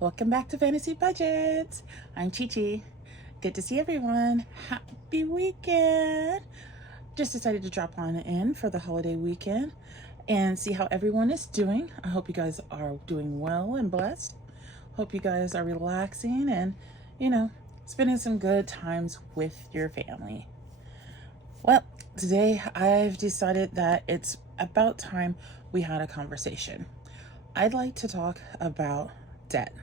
Welcome back to Fantasy Budgets. I'm Chi Chi. Good to see everyone. Happy weekend. Just decided to drop on in for the holiday weekend and see how everyone is doing. I hope you guys are doing well and blessed. Hope you guys are relaxing and, spending some good times with your family. Well, today I've decided that it's about time we had a conversation. I'd like to talk about debt.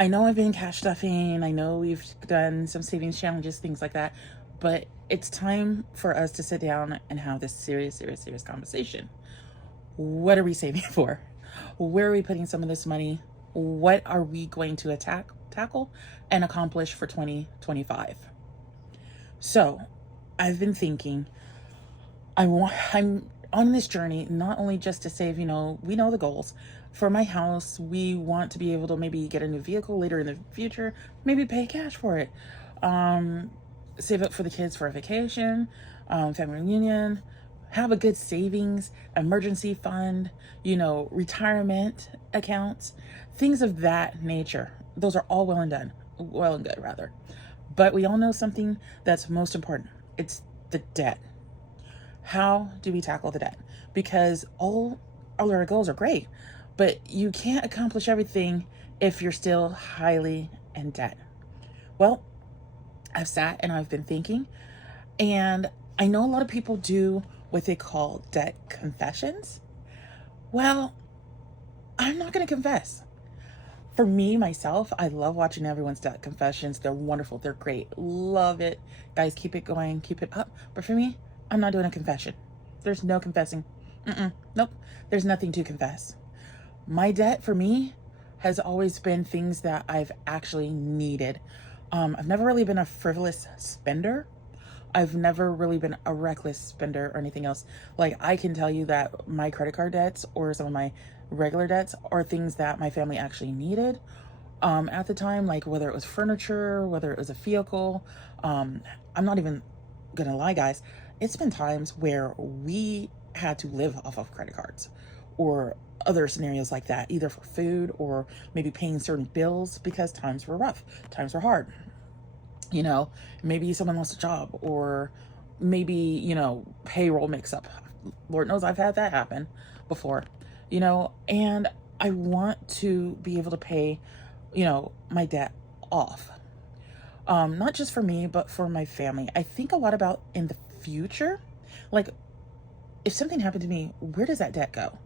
I know I've been cash stuffing. I know we've done some savings challenges, things like that, but it's time for us to sit down and have this serious conversation. What are we saving for? Where are we putting some of this money? What are we going to tackle and accomplish for 2025? So I've been thinking, I'm on this journey, not only just to save, we know the goals. For my house, we want to be able to maybe get a new vehicle later in the future, maybe pay cash for it. Save up for the kids for a vacation, family reunion, have a good savings, emergency fund, retirement accounts, things of that nature. Those are all well and good rather. But we all know something that's most important. It's the debt. How do we tackle the debt? Because all our goals are great, but you can't accomplish everything if you're still highly in debt. Well, I've sat and I've been thinking, and I know a lot of people do what they call debt confessions. Well, I'm not going to confess. For me, myself, I love watching everyone's debt confessions. They're wonderful. They're great. Love it. Guys, keep it going. Keep it up. But for me, I'm not doing a confession. There's no confessing. Nope. There's nothing to confess. My debt for me has always been things that I've actually needed. I've never really been a frivolous spender. I've never really been a reckless spender or anything else. Like, I can tell you that my credit card debts or some of my regular debts are things that my family actually needed at the time, like whether it was furniture, whether it was a vehicle. I'm not even gonna lie, guys. It's been times where we had to live off of credit cards or other scenarios like that, either for food or maybe paying certain bills because times were rough, times were hard. Maybe someone lost a job, or maybe, payroll mix up. Lord knows I've had that happen before, and I want to be able to pay, my debt off. Not just for me, but for my family. I think a lot about in the future, like if something happened to me, where does that debt go?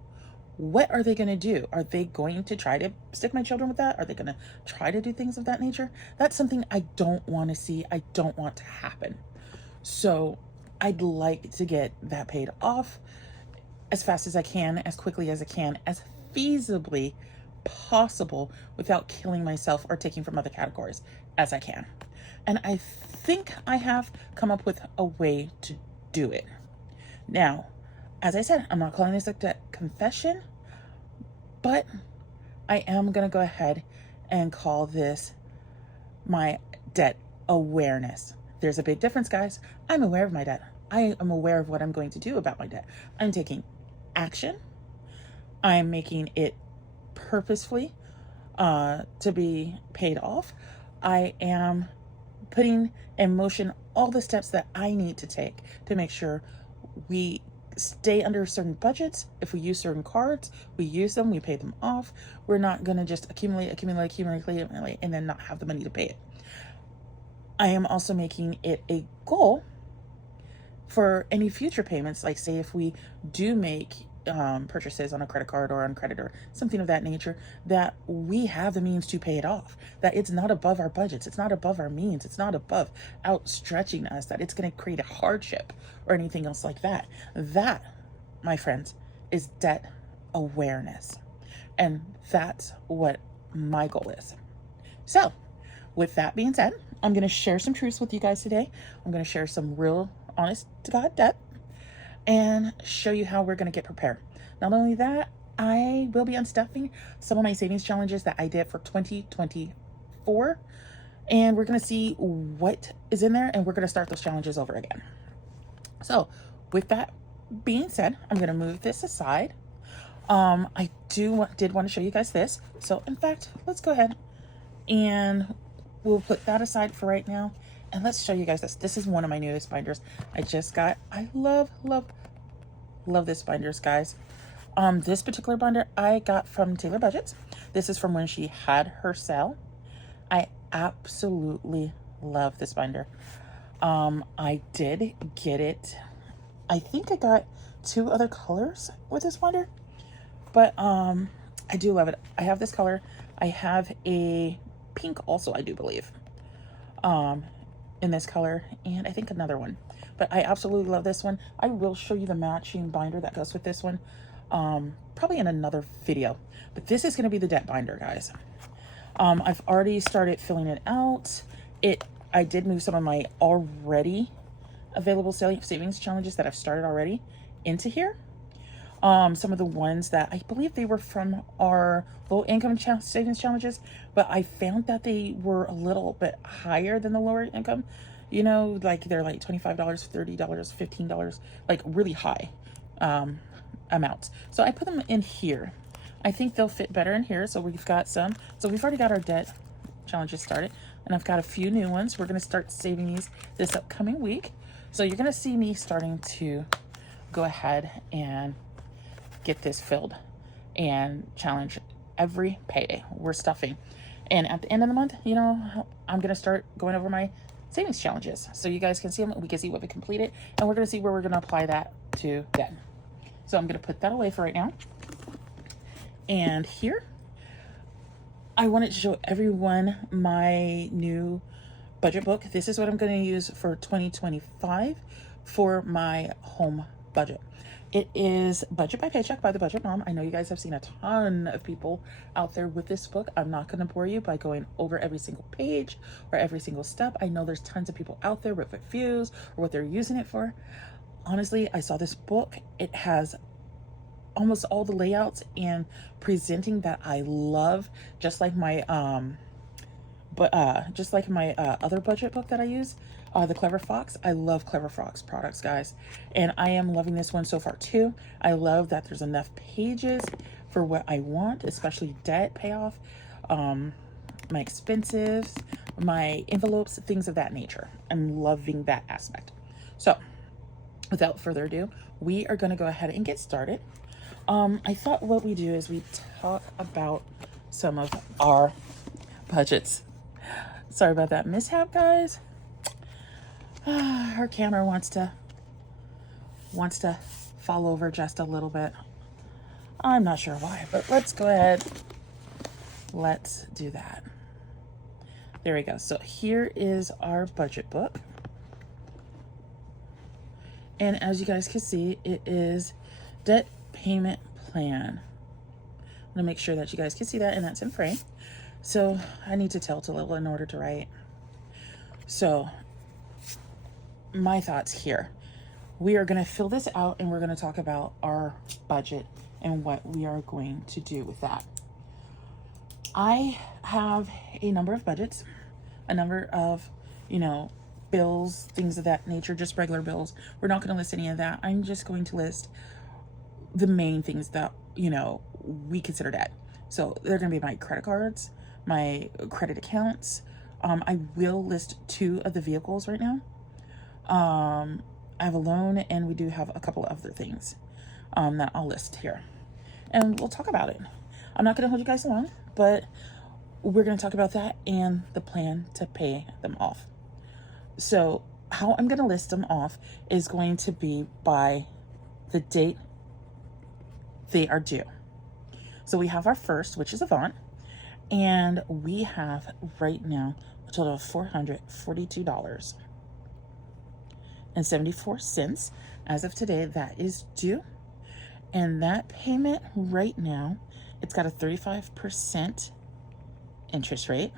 What are they going to do? Are they going to try to stick my children with that? Are they going to try to do things of that nature? That's something I don't want to see. I don't want to happen. So I'd like to get that paid off as fast as I can, as quickly as I can, as feasibly possible without killing myself or taking from other categories as I can. And I think I have come up with a way to do it. Now, as I said, I'm not calling this a debt confession, but I am going to go ahead and call this my debt awareness. There's a big difference, guys. I'm aware of my debt. I am aware of what I'm going to do about my debt. I'm taking action. I'm making it purposefully to be paid off. I am putting in motion all the steps that I need to take to make sure we stay under certain budgets. If we use certain cards, we use them, we pay them off. We're not going to just accumulate, and then not have the money to pay it. I am also making it a goal for any future payments, like say if we do make purchases on a credit card or on credit or something of that nature, that we have the means to pay it off, that it's not above our budgets, it's not above our means, it's not above outstretching us, that it's going to create a hardship or anything else like that. That, my friends, is debt awareness. And that's what my goal is. So with that being said, I'm going to share some truths with you guys today. I'm going to share some real honest to God debt and show you how we're going to get prepared. Not only that, I will be unstuffing some of my savings challenges that I did for 2024, and we're going to see what is in there, and we're going to start those challenges over again. So with that being said, I'm going to move this aside. I did want to show you guys this. So in fact, let's go ahead and we'll put that aside for right now. And let's show you guys this. This is one of my newest binders I just got. I love this binders, guys. This particular binder I got from Taylor Budgets. This is from when she had her sale. I absolutely love this binder. I did get it. I think I got 2 other colors with this binder, but I do love it. I have this color. I have a pink also, I do believe, in this color, and I think another one. But I absolutely love this one. I will show you the matching binder that goes with this one, probably in another video. But this is going to be the debt binder, guys. I've already started filling it out. I did move some of my already available savings challenges that I've started already into here. Some of the ones that I believe they were from our low income savings challenges, but I found that they were a little bit higher than the lower income. You know, like they're like $25, $30, $15, like really high amounts. So I put them in here. I think they'll fit better in here. So we've got some. So we've already got our debt challenges started, and I've got a few new ones. We're going to start saving these this upcoming week. So you're going to see me starting to go ahead and get this filled and challenge every payday. We're stuffing. And at the end of the month, you know, I'm going to start going over my savings challenges so you guys can see them. We can see what we completed, and we're going to see where we're going to apply that to then. So I'm going to put that away for right now. And here, I wanted to show everyone my new budget book. This is what I'm going to use for 2025 for my home budget. It is Budget by Paycheck by the Budget Mom. I know you guys have seen a ton of people out there with this book. I'm not going to bore you by going over every single page or every single step. I know there's tons of people out there with views or what they're using it for. Honestly, I saw this book. It has almost all the layouts and presenting that I love, just like my other budget book that I use, the Clever Fox. I love Clever Fox products, guys, and I am loving this one so far too. I love that there's enough pages for what I want, especially debt payoff, my expenses, my envelopes, things of that nature. I'm loving that aspect. So without further ado, we are going to go ahead and get started. I thought what we do is we talk about some of our budgets. Sorry about that mishap, guys. Her camera wants to fall over just a little bit. I'm not sure why, but let's go ahead. Let's do that. There we go. So here is our budget book. And as you guys can see, it is debt payment plan. I'm gonna make sure that you guys can see that, and that's in frame. So I need to tilt a little in order to write. So my thoughts here. We are going to fill this out, and we're going to talk about our budget and what we are going to do with that. I have a number of budgets, a number of, you know, bills, things of that nature, just regular bills. We're not going to list any of that. I'm just going to list the main things that, you know, we consider debt. So they're going to be my credit cards, my credit accounts. I will list 2 of the vehicles right now. I have a loan, and we do have a couple of other things that I'll list here, and we'll talk about it. I'm not going to hold you guys long, but we're going to talk about that and the plan to pay them off. So how I'm going to list them off is going to be by the date they are due. So we have our first, which is Avant, and we have right now a total of $442.74 as of today. That is due, and that payment right now, it's got a 35% interest rate.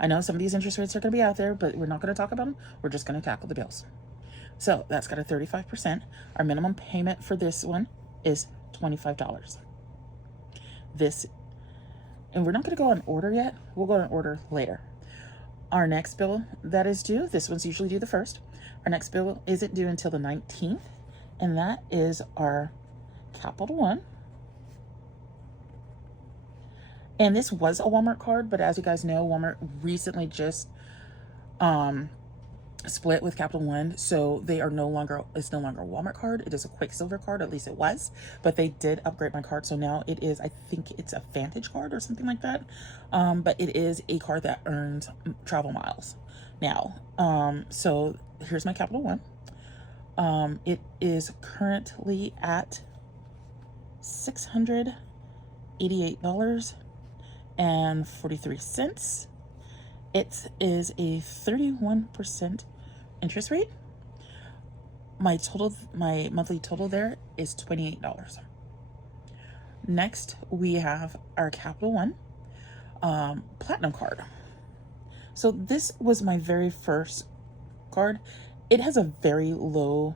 I know some of these interest rates are going to be out there, but we're not going to talk about them. We're just going to tackle the bills. So that's got a 35%. Our minimum payment for this one is $25. And we're not going to go in order yet. We'll go in order later. Our next bill that is due, this one's usually due the 1st. Our next bill isn't due until the 19th, and that is our Capital One. And this was a Walmart card, but as you guys know, Walmart recently just split with Capital One, so they are no longer, it's no longer a Walmart card. It is a Quicksilver card, at least it was, but they did upgrade my card, so now it is, I think it's a Vantage card or something like that. But it is a card that earns travel miles now. So here's my Capital One. It is currently at $688.43. It is a 31% interest rate. My monthly total there is $28. Next, we have our Capital One Platinum card. So this was my very first card. It has a very low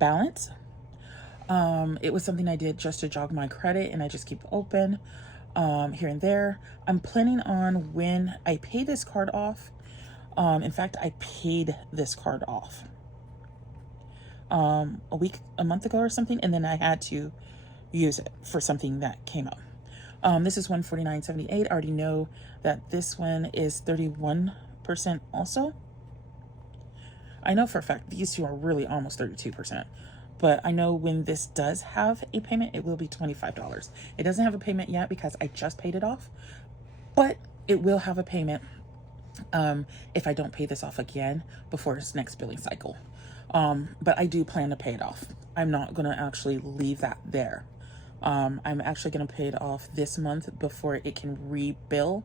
balance. It was something I did just to jog my credit, and I just keep it open here and there. I'm planning on, when I pay this card off, in fact, I paid this card off a month ago or something, and then I had to use it for something that came up. This is $149.78. I already know that this one is 31% also. I know for a fact these two are really almost 32%, but I know when this does have a payment, it will be $25. It doesn't have a payment yet because I just paid it off, but it will have a payment if I don't pay this off again before its next billing cycle. But I do plan to pay it off. I'm not going to actually leave that there. I'm actually going to pay it off this month before it can rebill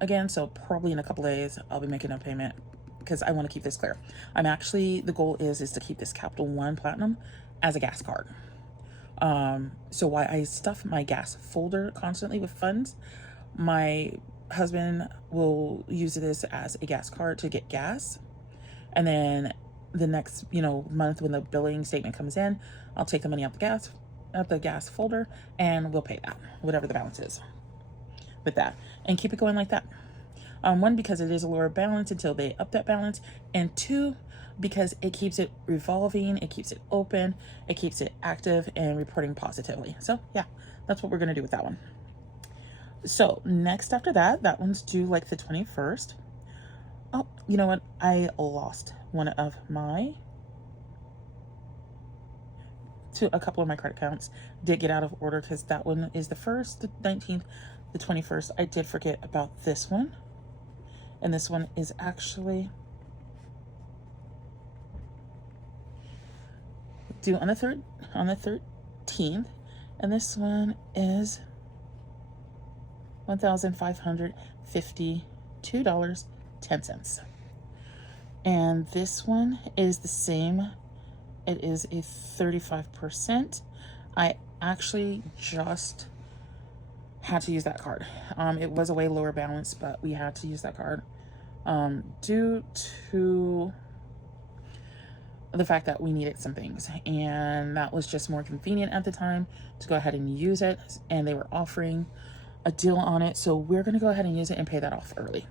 again. So probably in a couple days, I'll be making a payment because I want to keep this clear. The goal is to keep this Capital One Platinum as a gas card. So why I stuff my gas folder constantly with funds, my husband will use this as a gas card to get gas. And then the next, month when the billing statement comes in, I'll take the money out the gas folder, and we'll pay that, whatever the balance is with that, and keep it going like that. One, because it is a lower balance until they up that balance, and two, because it keeps it revolving, it keeps it open, it keeps it active and reporting positively. So yeah, that's what we're gonna do with that one. So next after that one's due like the 21st. Oh, you know what? I lost one of my, a couple of my credit accounts did get out of order because that one is the 1st, the 19th, the 21st. I did forget about this one. And this one is actually due on the 13th. And this one is $1,552.10. And this one is the same. It is a 35%. I actually just had to use that card. It was a way lower balance, but we had to use that card due to the fact that we needed some things, and that was just more convenient at the time to go ahead and use it, and they were offering a deal on it, so we're going to go ahead and use it and pay that off early.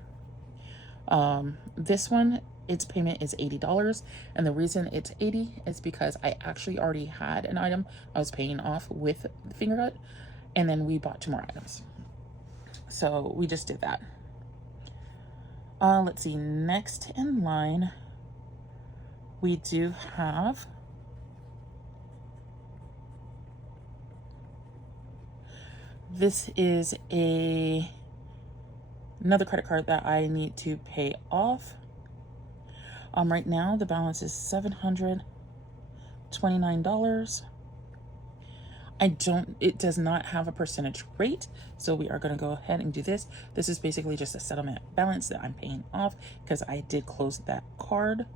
This one, its payment is $80, and the reason it's $80 is because I actually already had an item I was paying off with the finger gut, and then we bought 2 more items, so we just did that. Let's see, next in line we do have this is another credit card that I need to pay off. Right now the balance is $729. It does not have a percentage rate, so we are going to go ahead and do this. This is basically just a settlement balance that I'm paying off because I did close that card.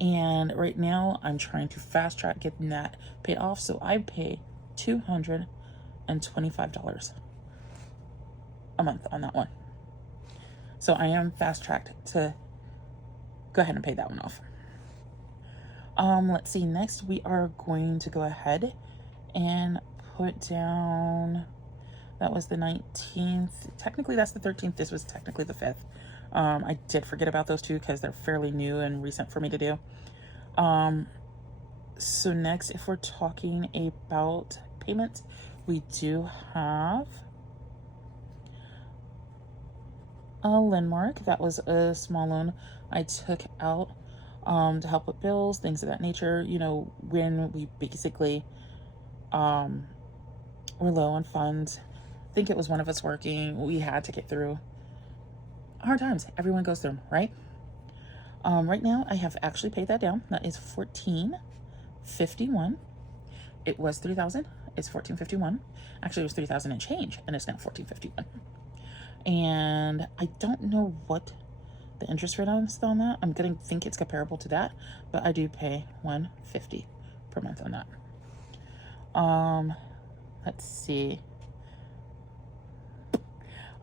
And right now I'm trying to fast track getting that paid off, so I pay $225 a month on that one. So I am fast tracked to go ahead and pay that one off. Let's see, next we are going to go ahead and put down, that was the 19th. Technically that's the 13th. This was technically the 5th. I did forget about those two because they're fairly new and recent for me to do. So next, if we're talking about payments, we do have a Landmark. That was a small loan I took out to help with bills, things of that nature. You know, when we basically were low on funds. I think it was one of us working. We had to get through hard times. Everyone goes through them, right? Right now, I have actually paid that down. That is $1,451. It was $3,000. It's $1,451. Actually, it was $3,000 and change, and it's now $1,451. And I don't know what the interest rate is on that. I'm gonna think it's comparable to that, but I do pay $150 per month on that. Let's see.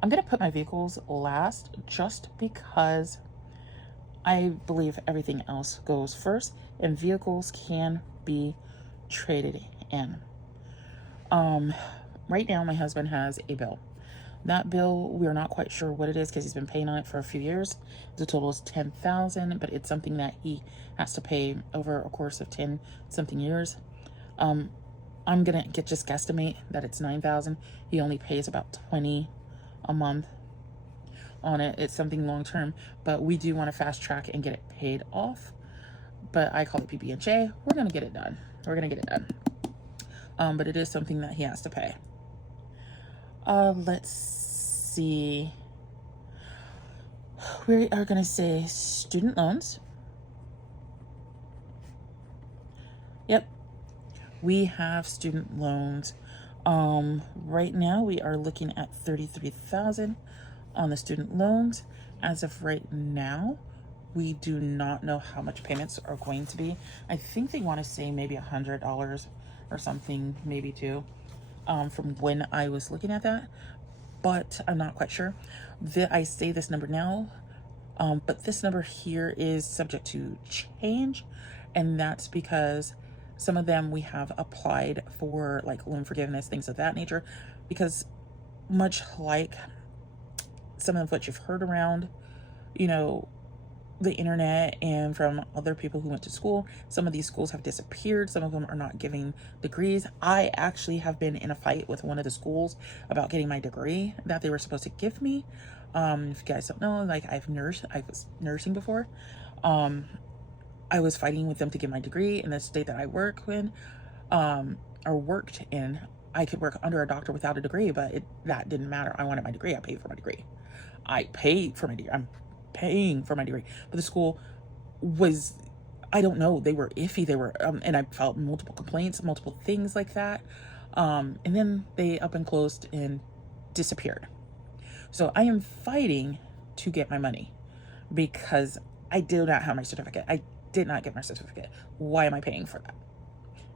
I'm gonna put my vehicles last just because I believe everything else goes first, and vehicles can be traded in. Right now my husband has a bill. That bill, we're not quite sure what it is because he's been paying on it for a few years. The total is $10,000, but it's something that he has to pay over a course of 10 something years. I'm gonna just guesstimate that it's $9,000. He only pays about $20 a month on it. It's something long term, but we do want to fast track and get it paid off. But I call it PB&J. We're gonna get it done. We're gonna get it done. But it is something that he has to pay. Let's see. We are gonna say student loans. Yep, we have student loans. Right now we are looking at $33,000 on the student loans. As of right now, we do not know how much payments are going to be. I think they want to say maybe $100 or something, maybe two, from when I was looking at that, but I'm not quite sure. I say this number now, but this number here is subject to change, and that's because some of them we have applied for like loan forgiveness, things of that nature, because much like some of what you've heard around, you know, the internet and from other people who went to school, some of these schools have disappeared. Some of them are not giving degrees. I actually have been in a fight with one of the schools about getting my degree that they were supposed to give me. If you guys don't know, like I was nursing before. I was fighting with them to get my degree in the state that I work in, or worked in. I could work under a doctor without a degree, but that didn't matter. I wanted my degree. I paid for my degree. I'm paying for my degree. But the school was, I don't know, they were iffy. They were, and I filed multiple complaints, multiple things like that. And then they up and closed and disappeared. So I am fighting to get my money because I do not have my certificate. I did not get my certificate. Why am I paying for that?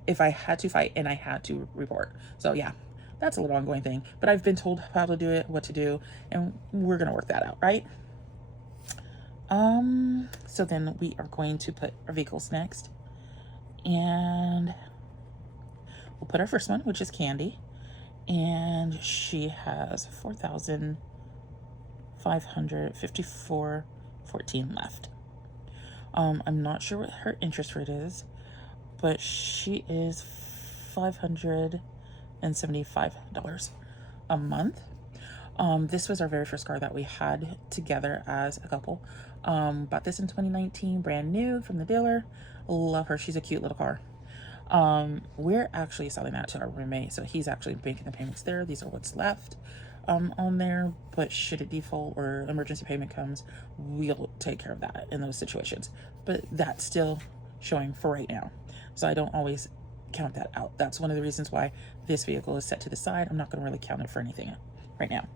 If I had to fight and I had to report. So yeah, that's a little ongoing thing, but I've been told how to do it, what to do, and we're going to work that out, right? So then we are going to put our vehicles next, and we'll put our first one, which is Candy, and she has 4,554.14 left. I'm not sure what her interest rate is, but she is $575 a month. This was our very first car that we had together as a couple. Bought this in 2019, brand new from the dealer. Love her. She's a cute little car. We're actually selling that to our roommate, so he's actually making the payments there. These are what's left on there, but should it default or emergency payment comes, we'll take care of that in those situations. But that's still showing for right now, so I don't always count that out. That's one of the reasons why this vehicle is set to the side. I'm not going to really count it for anything right now.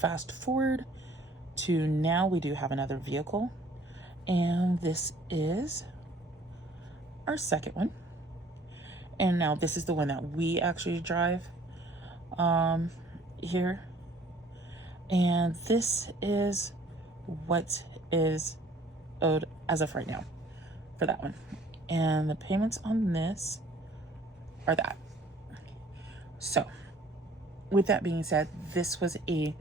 Fast forward to now, we do have another vehicle, and this is our second one. And now this is the one that we actually drive here, and this is what is owed as of right now for that one, and the payments on this are that. So with that being said, this was a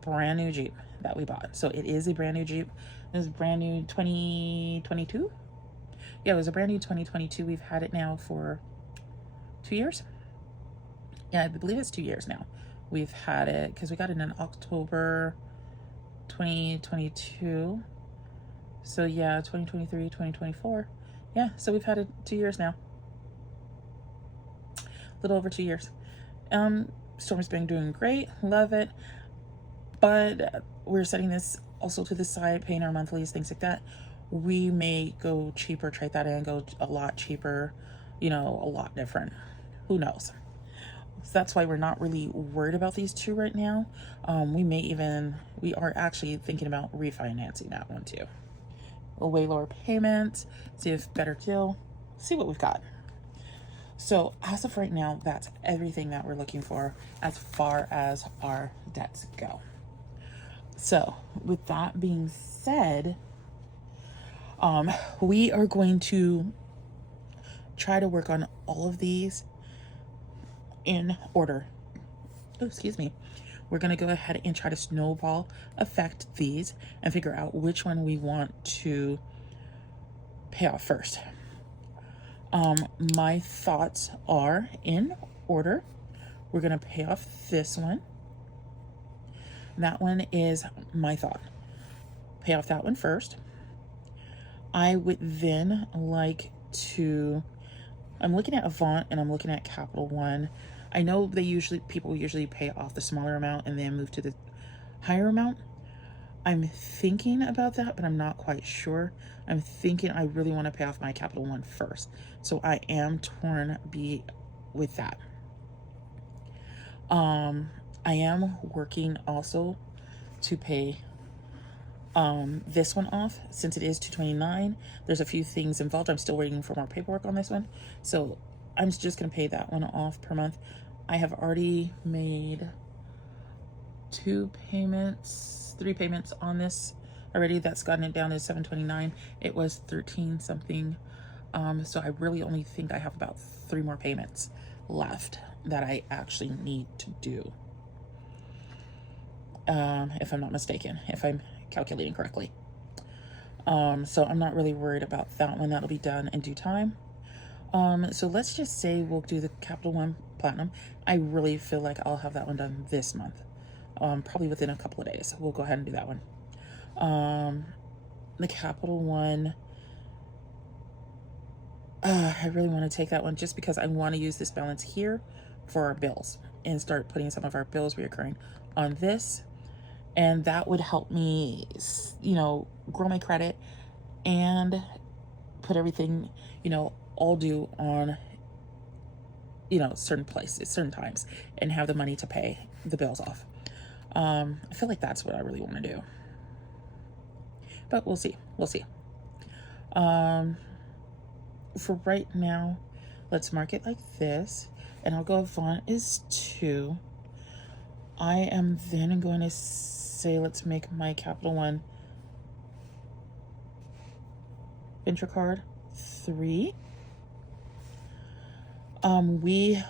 brand new Jeep that we bought. So it is a brand new Jeep. It was brand new 2022. Yeah, it was a brand new 2022. We've had it now for 2 years. Yeah, I believe it's 2 years now. We've had it because we got it in October 2022. So yeah, 2023, 2024. Yeah, so we've had it 2 years now. A little over 2 years. Storm's been doing great. Love it. But we're setting this also to the side, paying our monthlies, things like that. We may go cheaper, trade that in, go a lot cheaper, a lot different. Who knows? So that's why we're not really worried about these two right now. We are actually thinking about refinancing that one too. A way lower payment, see if better deal, see what we've got. So as of right now, that's everything that we're looking for as far as our debts go. So with that being said, we are going to try to work on all of these in order. Oh, excuse me. We're going to go ahead and try to snowball effect these and figure out which one we want to pay off first. My thoughts are in order. We're going to pay off this one. That one is my thought. Pay off that one first. I would then like to, I'm looking at Avant and I'm looking at Capital One. I know people usually pay off the smaller amount and then move to the higher amount. I'm thinking about that, but I'm not quite sure. I'm thinking I really want to pay off my Capital One first. So I am torn with that. I am working also to pay this one off since it is $229. There's a few things involved. I'm still waiting for more paperwork on this one. So I'm just going to pay that one off per month. I have already made 3 payments on this already. That's gotten it down to $729. It was 13 something. So I really only think I have about 3 more payments left that I actually need to do. If I'm not mistaken, if I'm calculating correctly. So I'm not really worried about that one. That'll be done in due time. So let's just say we'll do the Capital One Platinum. I really feel like I'll have that one done this month. Probably within a couple of days. We'll go ahead and do that one. The Capital One, I really want to take that one just because I want to use this balance here for our bills and start putting some of our bills reoccurring on this. And that would help me, grow my credit and put everything, all due on, certain places, certain times, and have the money to pay the bills off. I feel like that's what I really want to do. But we'll see. For right now, let's mark it like this. And I'll go Avant is 2. I am then going to say, let's make my Capital One venture card 3. We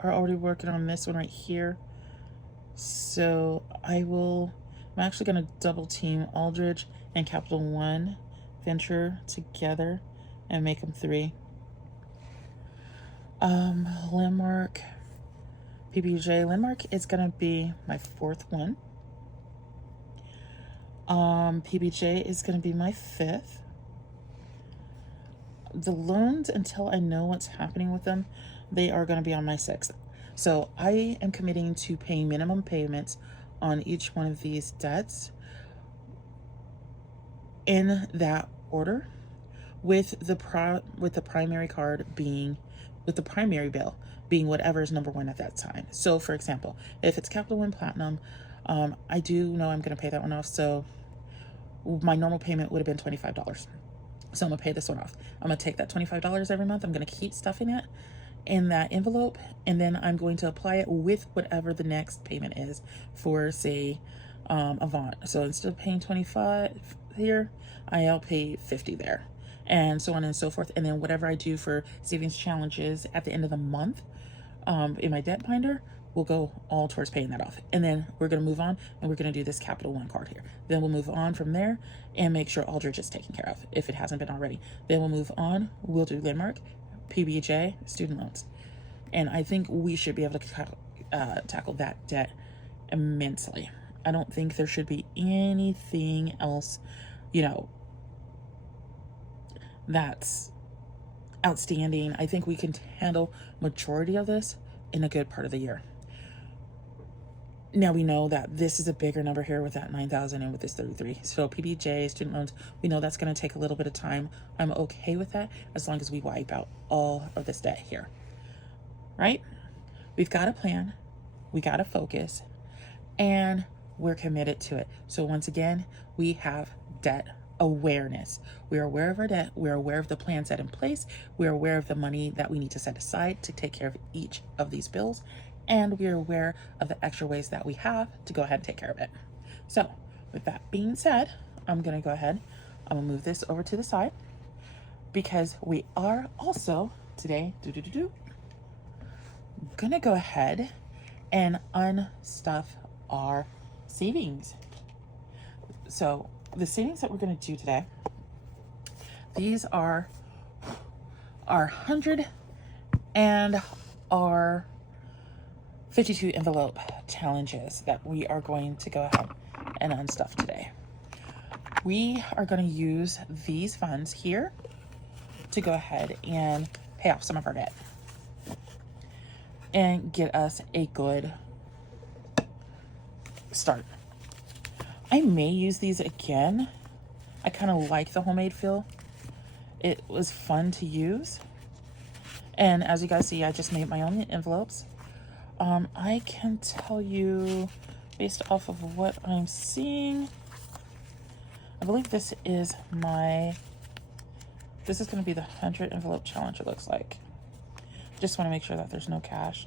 are already working on this one right here. So I'm actually going to double team Aldridge and Capital One venture together and make them 3. Landmark, PBJ. Landmark is going to be my 4th one. PBJ is going to be my 5th. The loans, until I know what's happening with them, they are going to be on my 6th. So I am committing to paying minimum payments on each one of these debts in that order, with the primary bill being whatever is number 1 at that time. So for example, if it's Capital One Platinum, I do know I'm going to pay that one off. So my normal payment would have been $25. So I'm going to pay this one off. I'm going to take that $25 every month. I'm going to keep stuffing it in that envelope, and then I'm going to apply it with whatever the next payment is for, say, Avant. So instead of paying $25 here, I'll pay $50 there, and so on and so forth. And then whatever I do for savings challenges at the end of the month in my debt binder will go all towards paying that off. And then we're going to move on, and we're going to do this Capital One card here. Then we'll move on from there and make sure Aldridge is taken care of if it hasn't been already. Then we'll move on. We'll do Landmark, PBJ, student loans. And I think we should be able to tackle that debt immensely. I don't think there should be anything else, you know, that's outstanding. I think we can handle majority of this in a good part of the year. Now we know that this is a bigger number here with that 9,000 and with this 33. So PBJ, student loans, we know that's going to take a little bit of time. I'm okay with that as long as we wipe out all of this debt here, right? We've got a plan, we got to focus, and we're committed to it. So once again, we have debt awareness. We are aware of our debt. We are aware of the plan set in place. We are aware of the money that we need to set aside to take care of each of these bills. And we are aware of the extra ways that we have to go ahead and take care of it. So with that being said, I'm going to go ahead. I'm going to move this over to the side because we are also today going to go ahead and unstuff our savings. So the savings that we're going to do today, these are our 100 and our 52 envelope challenges that we are going to go ahead and unstuff today. We are going to use these funds here to go ahead and pay off some of our debt and get us a good start. I may use these again. I kind of like the homemade feel. It was fun to use. And as you guys see, I just made my own envelopes. I can tell you based off of what I'm seeing, I believe this is going to be the 100 envelope challenge, it looks like. Just want to make sure that there's no cash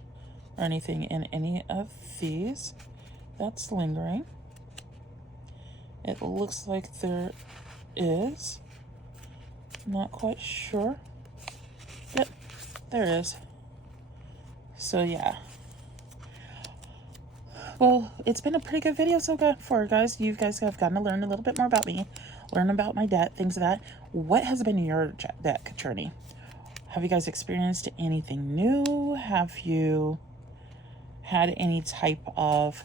or anything in any of these that's lingering. It looks like there is. Not quite sure. Yep, there is. So yeah. Well, it's been a pretty good video so far, guys. You guys have gotten to learn a little bit more about me, learn about my debt, things of that. What has been your debt journey? Have you guys experienced anything new? Have you had any type of,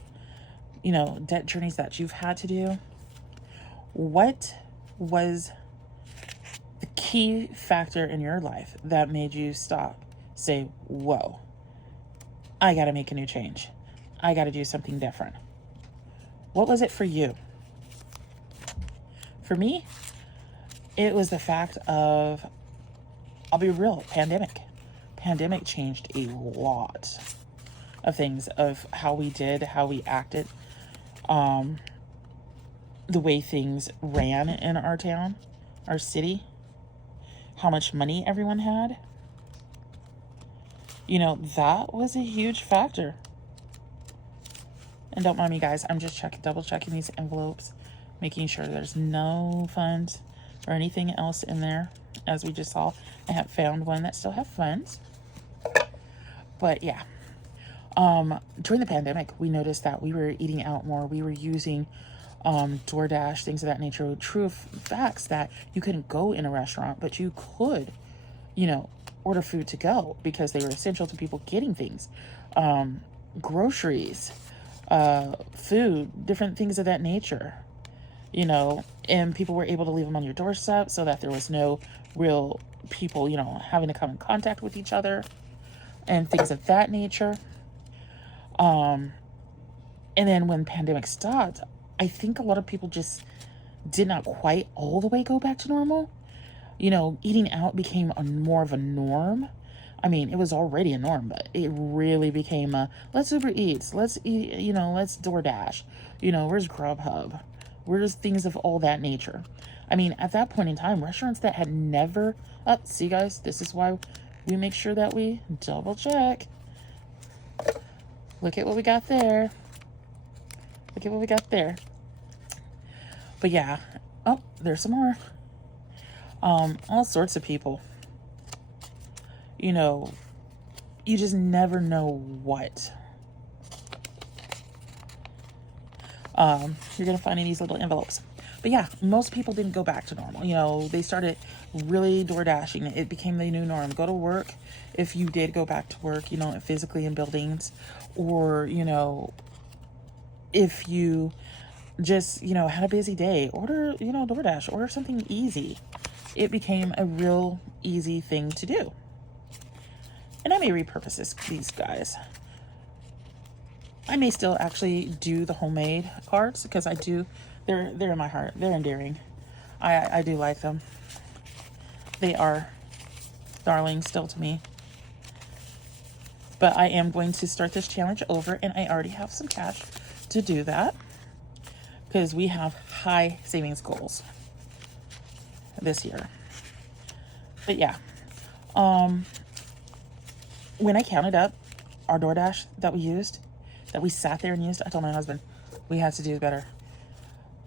debt journeys that you've had to do? What was the key factor in your life that made you stop, say, whoa, I got to make a new change. I got to do something different. What was it for you? For me, it was the fact of, I'll be real, pandemic. Pandemic changed a lot of things, of how we did, how we acted, the way things ran in our town, our city, how much money everyone had. That was a huge factor. And don't mind me, guys, I'm just double checking these envelopes, making sure there's no funds or anything else in there. As we just saw, I have found one that still have funds. But yeah, during the pandemic, we noticed that we were eating out more. We were using DoorDash, things of that nature. True facts that you couldn't go in a restaurant, but you could, order food to go because they were essential to people getting things, groceries, food, different things of that nature, and people were able to leave them on your doorstep so that there was no real people, having to come in contact with each other and things of that nature. And then when pandemic stopped, I think a lot of people just did not quite all the way go back to normal. Eating out became more of a norm. I mean, it was already a norm, but it really became let's Uber Eats, let's eat, let's DoorDash, where's Grubhub, where's things of all that nature. I mean, at that point in time, restaurants that had never, see guys, this is why we make sure that we double check. Look at what we got there. Look at what we got there. But yeah, oh, there's some more. All sorts of people. You just never know what you're going to find in these little envelopes. But yeah, most people didn't go back to normal. You know, they started really door dashing. It became the new norm. Go to work if you did go back to work, you know, physically in buildings, or, you know, if you just, you know, had a busy day, order, you know, DoorDash, order something easy. It became a real easy thing to do. And I may repurpose these guys. I may still actually do the homemade cards because I do. They're in my heart. They're endearing. I do like them. They are darling still to me. But I am going to start this challenge over, and I already have some cash to do that because we have high savings goals this year. But yeah, when I counted up our DoorDash that we used, that we sat there and used, I told my husband we had to do better.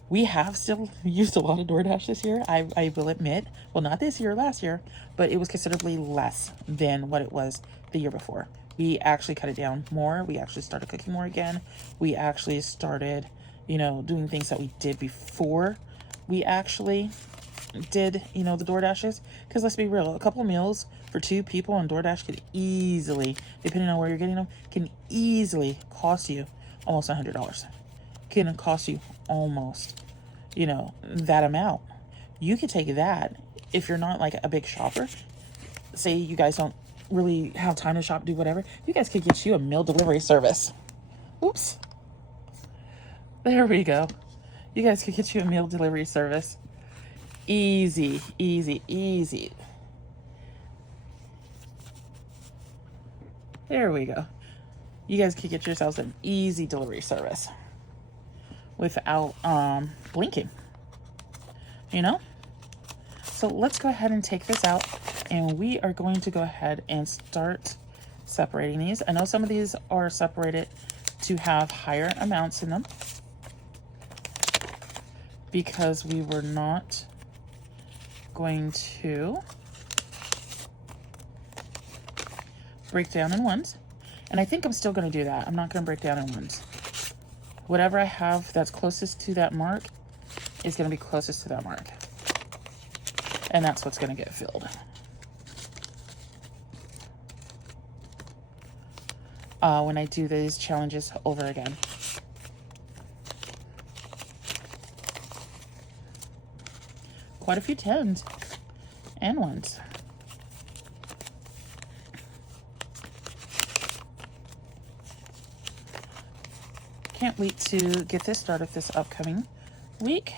We have still used a lot of DoorDash this year, I will admit. Well, not this year, last year, but it was considerably less than what it was the year before. We actually cut it down more. We actually started cooking more again. We actually started, you know, doing things that we did before we actually did, you know, the DoorDashes. Because let's be real, a couple of meals for 2 people on DoorDash could easily, depending on where you're getting them, can easily cost you almost $100. Can cost you almost, you know, that amount. You could take that if you're not like a big shopper. Say you guys don't really have time to shop, do whatever. You guys could get you a meal delivery service. Oops. There we go. You guys could get you a meal delivery service. Easy, easy, easy. There we go. You guys could get yourselves an easy delivery service without blinking, you know? So let's go ahead and take this out, and we are going to go ahead and start separating these. I know some of these are separated to have higher amounts in them because we were not going to break down in ones. And I think I'm still going to do that. I'm not going to break down in ones. Whatever I have that's closest to that mark is going to be closest to that mark. And that's what's going to get filled. When I do these challenges over again. Quite a few 10s and 1s. Can't wait to get this started this upcoming week.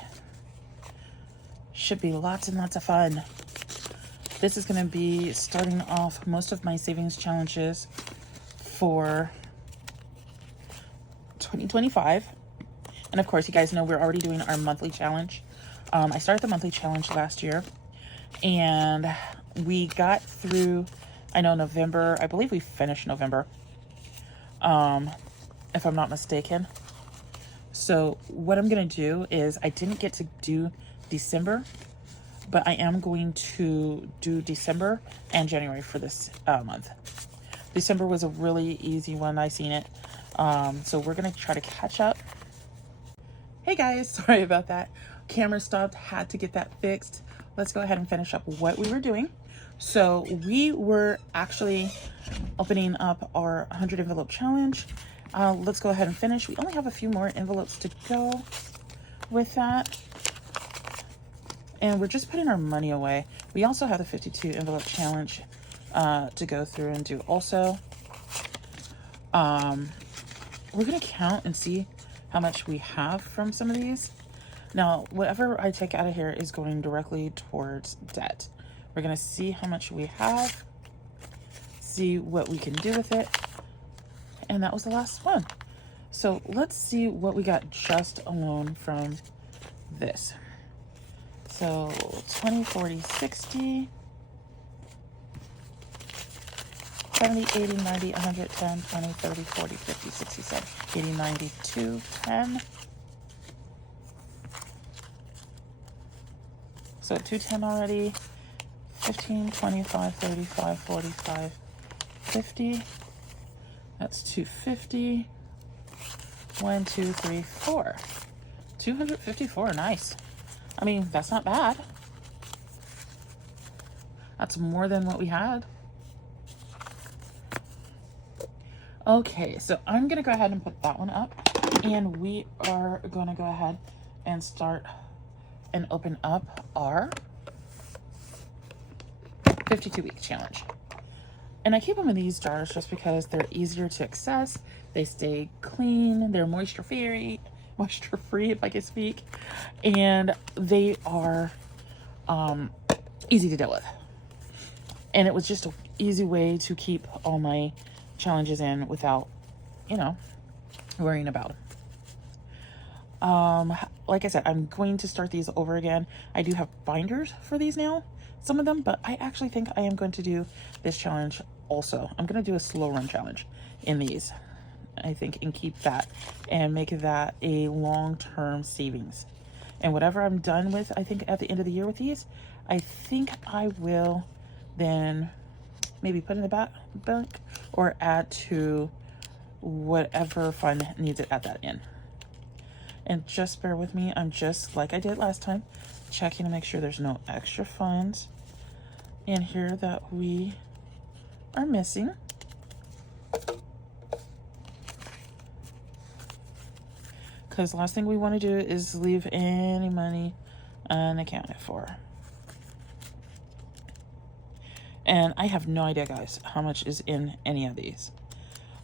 Should be lots and lots of fun. This is going to be starting off most of my savings challenges for 2025. And of course, you guys know we're already doing our monthly challenge. I started the monthly challenge last year, and we got through, I know, November. I believe we finished November, if I'm not mistaken. So what I'm going to do is, I didn't get to do December, but I am going to do December and January for this month. December was a really easy one. I seen it. So we're going to try to catch up. Hey guys, sorry about that. Camera stopped, had to get that fixed. Let's go ahead and finish up what we were doing. So we were actually opening up our 100 envelope challenge. Let's go ahead and finish. We only have a few more envelopes to go with that. And we're just putting our money away. We also have the 52 envelope challenge to go through and do also. We're going to count and see how much we have from some of these. Now, whatever I take out of here is going directly towards debt. We're going to see how much we have, see what we can do with it. And that was the last one. So let's see what we got just alone from this. So 20, 40, 60, 70, 80, 90, 110, 20, 30, 40, 50, 60, 70, 80, 90, 210. So 210 already. 15, 25, 35, 45, 50. That's 250. 1, 2, 3, 4. 254, nice. I mean, that's not bad. That's more than what we had. Okay, so I'm going to go ahead and put that one up. And we are going to go ahead and start and open up our 52-week challenge. And I keep them in these jars just because they're easier to access. They stay clean. They're moisture free, if I can speak. And they are easy to deal with. And it was just an easy way to keep all my challenges in without, you know, worrying about them. Like I said, I'm going to start these over again. I do have binders for these now, some of them, but I actually think I am going to do this challenge also. I'm going to do a slow run challenge in these, I think, and keep that and make that a long-term savings. And whatever I'm done with, I think at the end of the year with these, I think I will then maybe put in the bank or add to whatever fund needs it at that end. And just bear with me, I'm just like I did last time, checking to make sure there's no extra funds in here that we are missing. Because the last thing we want to do is leave any money unaccounted for. And I have no idea, guys, how much is in any of these.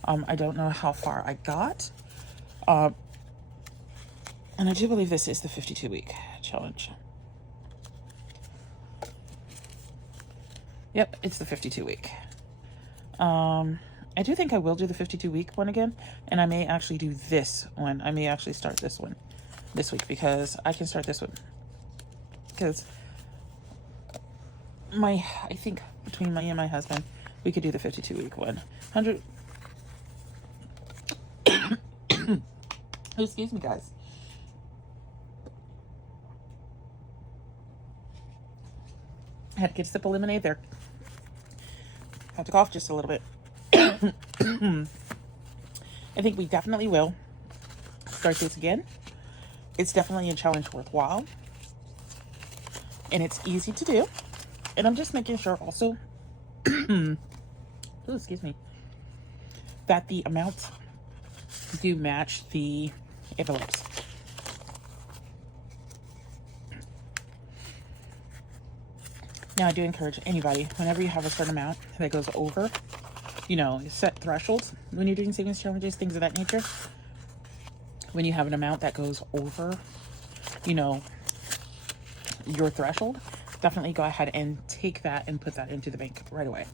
I don't know how far I got. And I do believe this is the 52-week challenge. Yep, it's the 52-week. I do think I will do the 52-week one again. And I may actually do this one. I may actually start this one this week because I can start this one. Because I think between me and my husband, we could do the 52-week one. 100. Excuse me, guys. I had to get a sip of lemonade there. Had to cough just a little bit. I think we definitely will start this again. It's definitely a challenge worthwhile. And it's easy to do. And I'm just making sure also, ooh, excuse me, that the amounts do match the envelopes. Now, I do encourage anybody, whenever you have a certain amount that goes over, you know, set thresholds when you're doing savings challenges, things of that nature. When you have an amount that goes over, you know, your threshold, definitely go ahead and take that and put that into the bank right away.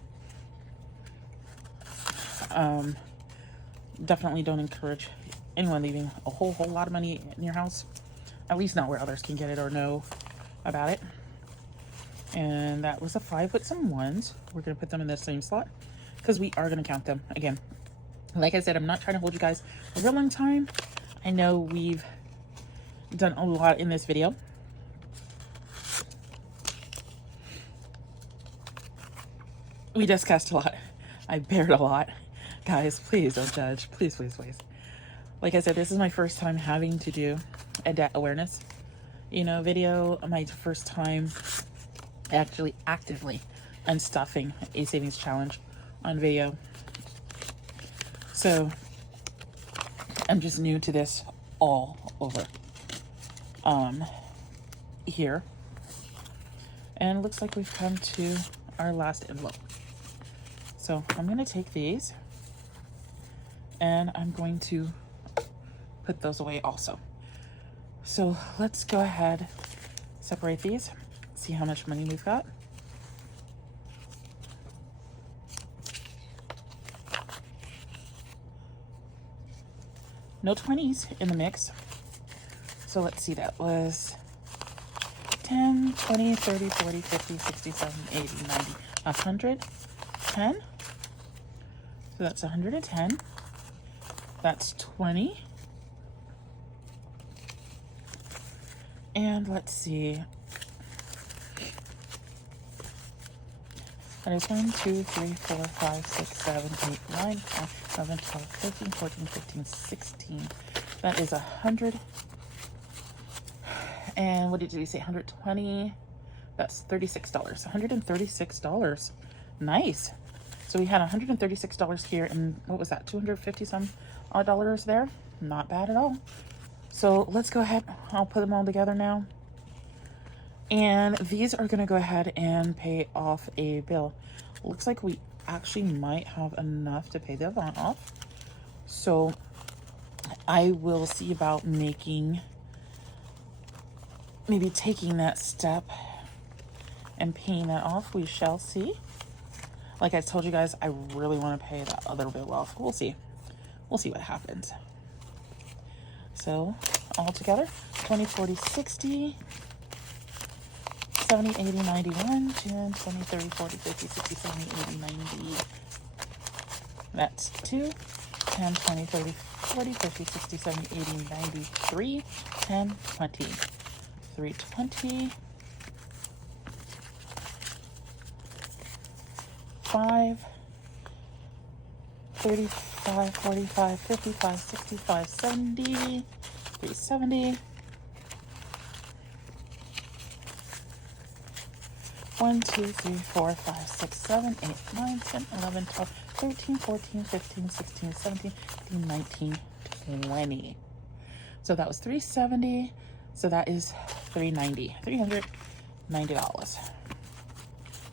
Definitely don't encourage anyone leaving a whole lot of money in your house, at least not where others can get it or know about it. And that was a 5 with some 1s. We're going to put them in the same slot because we are going to count them again. Like I said, I'm not trying to hold you guys a real long time. I know we've done a lot in this video. We discussed a lot. I bared a lot. Guys, please don't judge. Please, please, please. Like I said, this is my first time having to do a debt awareness, you know, video. My first time actually actively unstuffing a savings challenge on video. So I'm just new to this all over here. And it looks like we've come to our last envelope. So I'm going to take these and I'm going to put those away also. So let's go ahead, separate these, see how much money we've got. No 20s in the mix. So let's see, that was 10, 20, 30, 40, 50, 60, 70, 80, 90, 110. So that's 110. That's 20. And let's see. That is 1, 2, 3, 4, 5, 6, 7, 8, 9, 10, 11, 12, 13, 14, 15, 16. That is And what did we say? 120. That's $36. $136. Nice. So we had $136 here, and what was that? 250 some odd dollars there. Not bad at all. So let's go ahead. I'll put them all together now. And these are going to go ahead and pay off a bill. Looks like we actually might have enough to pay the Avant off. So I will see about maybe taking that step and paying that off. We shall see. Like I told you guys, I really want to pay that other bill off. We'll see. We'll see what happens. So all together, 20, 40, 60, 70, 80, 91, 10, 20, 30, 40, 50, 60, 70, 80, 90. That's 2, 10, 20, 30, 40, 50, 60, 70, 80, 93, 10, 20, 320, 5, 35, 45, 55, 65, 70, 370, 1, 2, 3, 4, 5, 6, 7, 8, 9, 10, 11, 12, 13, 14, 15, 16, 17, 18, 19, 20. So that was 370. So that is 390. $390.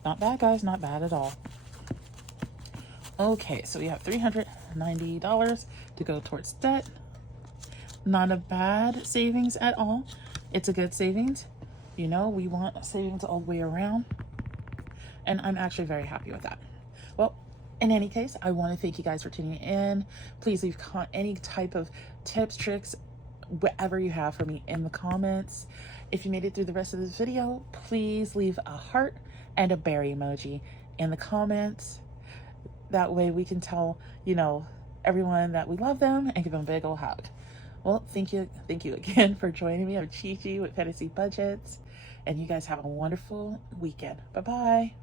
Not bad, guys. Not bad at all. Okay, so we have $390 to go towards debt. Not a bad savings at all. It's a good savings. You know, we want savings all the way around. And I'm actually very happy with that. Well, in any case, I want to thank you guys for tuning in. Please leave any type of tips, tricks, whatever you have for me in the comments. If you made it through the rest of this video, please leave a heart and a bear emoji in the comments. That way we can tell, you know, everyone that we love them and give them a big old hug. Well, thank you again for joining me. I'm Chi Chi with Fantasy Budgets, and you guys have a wonderful weekend. Bye-bye.